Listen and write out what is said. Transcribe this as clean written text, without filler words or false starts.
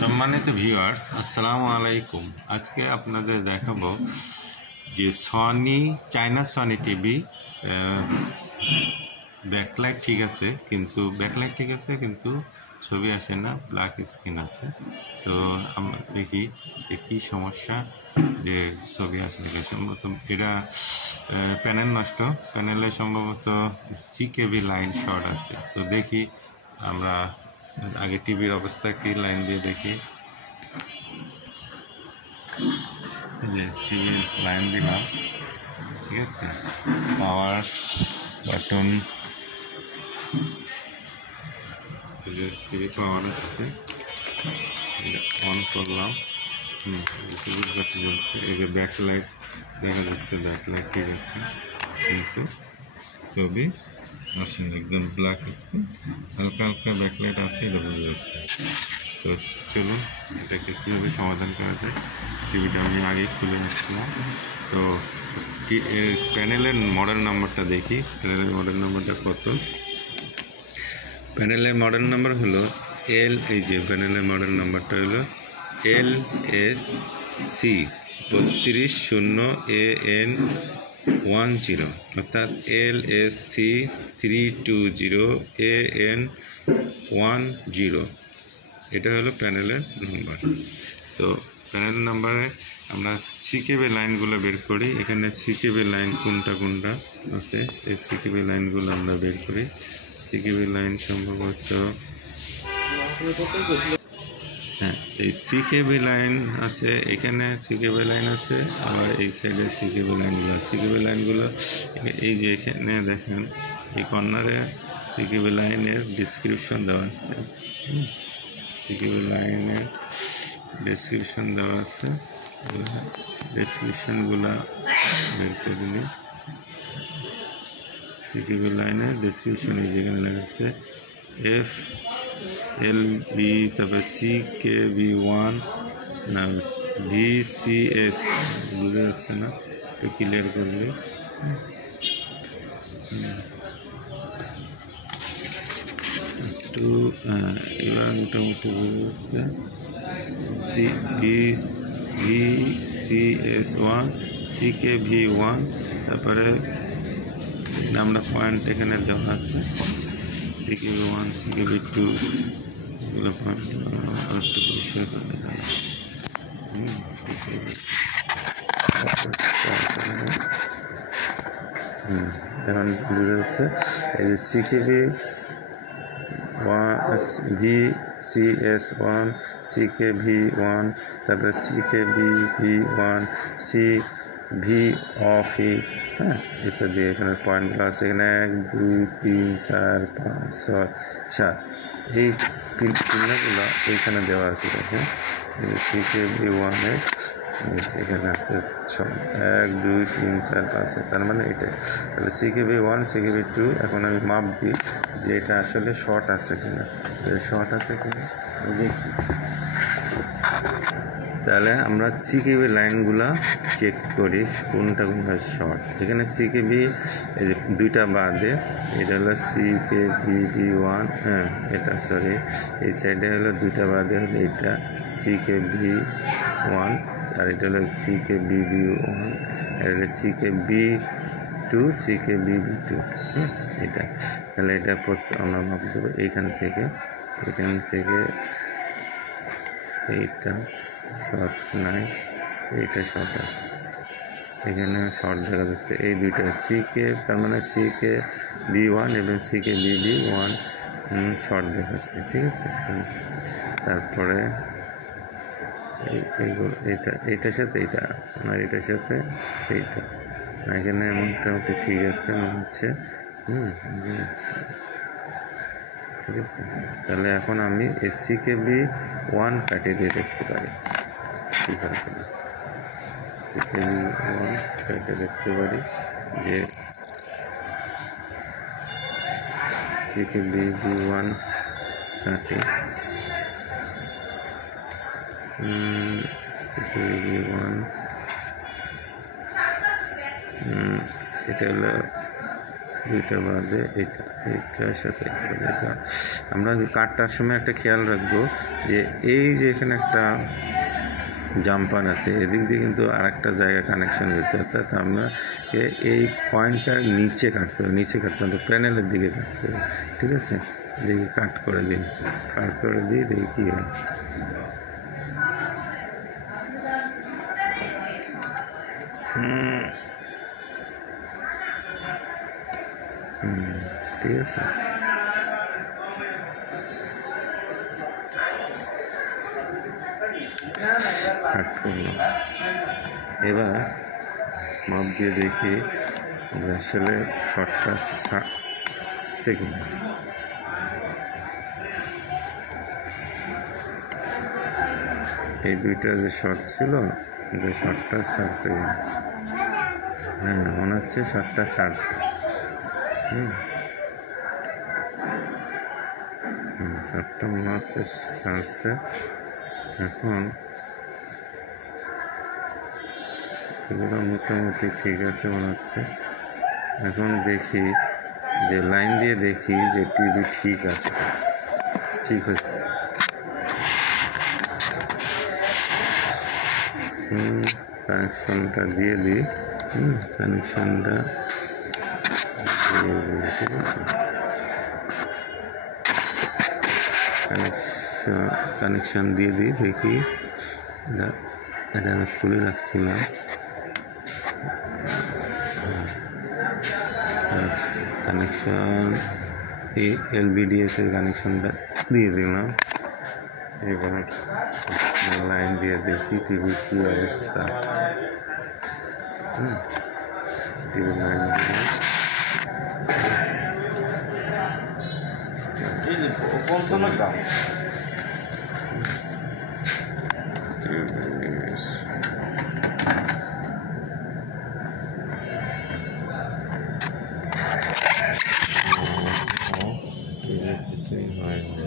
সম্মানিত ভিউয়ার্স, আসসালামু আলাইকুম। আজকে আপনাদের দেখাবো যে চায়না সনি টিভি ব্যাকলাইট ঠিক আছে, কিন্তু ছবি আসে না, ব্ল্যাক স্ক্রিন আছে। তো আমরা দেখি যে কী সমস্যা, যে ছবি আসলে সম্ভবত এটা প্যানেল নষ্ট, প্যানেলে সম্ভবত সিকেবি লাইন শর্ট আছে। তো দেখি আমরা আগে টিভির অবস্থা কি, লাইন দিয়ে দেখি। যে টিভির লাইন দিলাম, ঠিক আছে, পাওয়ার বাটন, টিভি পাওয়ার আসছে, অন করলাম। সবুজ বাতি জ্বলছে, এই যে ব্যাকলাইট দেখা যাচ্ছে, ব্যাকলাইট ঠিক আছে, কিন্তু ছবি আসে একদম ব্ল্যাক স্ক্রিন, হালকা হালকা ব্যাকলাইট আছে, এটা বোঝা যাচ্ছে। তো চলুন এটাকে কীভাবে সমাধান করা যায়। টিভিটা আমি আগে খুলে নিচ্ছিলাম। তো প্যানেলের মডেল নাম্বারটা দেখি, প্যানেলের মডেল নাম্বারটা কত। প্যানেলের মডেল নাম্বার হলো এই যে প্যানেলের মডেল নাম্বারটা হলো LSC 3200AN10, অর্থাৎ LSC 320AN10। এটা হলো প্যানেলের নাম্বার। তো প্যানেল নাম্বারে আমরা সিকেবি লাইনগুলো বের করি। এখানে সিকেবি লাইন কোনটা আছে, সেই সিকেবি লাইনগুলো আমরা বের করি। সিকেবি লাইন সম্ভবত এই সিকেবি লাইন আছে, এখানে সিকেবি লাইন আছে, আবার এই সাইডে সিকেবি লাইনগুলো এই যে এখানে দেখেন, এই কর্নারে সিকেবি লাইনের ডিসক্রিপশন দেওয়া আছে। সিকেবি লাইনের ডেসক্রিপশন দেওয়া আছে, ডেসক্রিপশনগুলো বের করে দিলি। সিকেবি লাইনের ডেসক্রিপশনে যেখানে লেখা আছে FLB, তারপর CKB1 না VCS, বুঝা যাচ্ছে না, একটু ক্লিয়ার করবে। একটু এবার মোটামুটি বোঝা যাচ্ছে। VCS1, CKB1, তারপরে আমরা পয়েন্ট এখানে দেওয়া আছে, CKB1, CKB2 এগুলো পয়েন্ট একটু পরিষ্কার করে দেখা যায়। এখন বোঝা যাচ্ছে এই যে VCS1, CKB1, তারপরে CKB1, CV অফ ই, ইত্যাদি। এখানে পয়েন্টগুলো আছে, এখানে 1 2 3 4 5 6 7, এই চিহ্নগুলো এইখানে দেওয়া আছে। দেখেন CKB1-এর এখানে আছে 1 2 3 4 5, তার মানে এটা তাহলে CKB1, CKB2। এখন আমি মাপ দিই যে এটা আসলে শর্ট আছে কিনা, দেখি। তাহলে আমরা সিকেবি লাইনগুলা চেক করি কোনটা শর্ট। এখানে সিকেবি এই যে দুইটা বাদে, এটা হলো CKBB1, এটা সরি, এই সাইডে হলো দুইটা বাদে হলো এটা CKB1, আর এটা হলো CKBB1, আর এটা CKB2, CKBB2, এটা। তাহলে এটা আমরা মাপ দেবো এখান থেকে এইটা শর্ট নাই, এইটা শর্ট আছে, এখানে শর্ট দেখা যাচ্ছে। এই দুইটা তার মানে CKB1 এবং CKBB1 শর্ট দেখাচ্ছে, ঠিক আছে। তারপরে এইটার সাথে এইটা, আর এটার সাথে এইটা, এখানে মোটামুটি ঠিক আছে মনে হচ্ছে। ঠিক আছে, তাহলে এখন আমি CKB1 কাটিয়ে দিয়ে দেখতে পারি, ঠিক আছে। CKB1 কাটিয়ে দেখতে পারি যে CKBB1 কাটি, CKBB1 এটা হলো দুইটা বাদে এটার সাথে এটা। আমরা কাটটার সময় একটা খেয়াল রাখবো যে এই যে এখানে একটা জাম্পার আছে, এদিক দিয়ে কিন্তু আর একটা জায়গা কানেকশন হয়েছে, অর্থাৎ আমরা এই পয়েন্টটার নিচে কাটতে হবে, প্যানেলের দিকে কাটতে হবে। ঠিক আছে, দেখি কাট করে দিই দেখি কী হয়। ঠিক আছে, কাট করলাম। এবার মাপ দিয়ে দেখি আসলে শর্টটা সেকেন্ড। এই দুইটা যে শর্ট ছিল, যে শর্টটা ছাড়ছে, হ্যাঁ মনে হচ্ছে শর্টটা ছাড়ছে। শর্টটা মনে হচ্ছে ছাড়ছে। এখন এগুলো মোটামুটি ঠিক আছে মনে হচ্ছে। এখন দেখি যে লাইন দিয়ে দেখি যে টিভি ঠিক আছে, ঠিক হচ্ছে। কানেকশনটা দিয়ে দিই, কানেকশনটা দিয়ে দিই। ঠিক আছে, কানেকশন দিয়ে দিই দেখি। এটা আমি খুলে রাখছিলাম। কানেকশন এই LVDS এর কানেকশনটা দিয়ে দিলাম। এবার লাইন দিয়ে দেখি টিভির কী অবস্থা। টিভির লাইন দিয়ে কিছুই হয় না।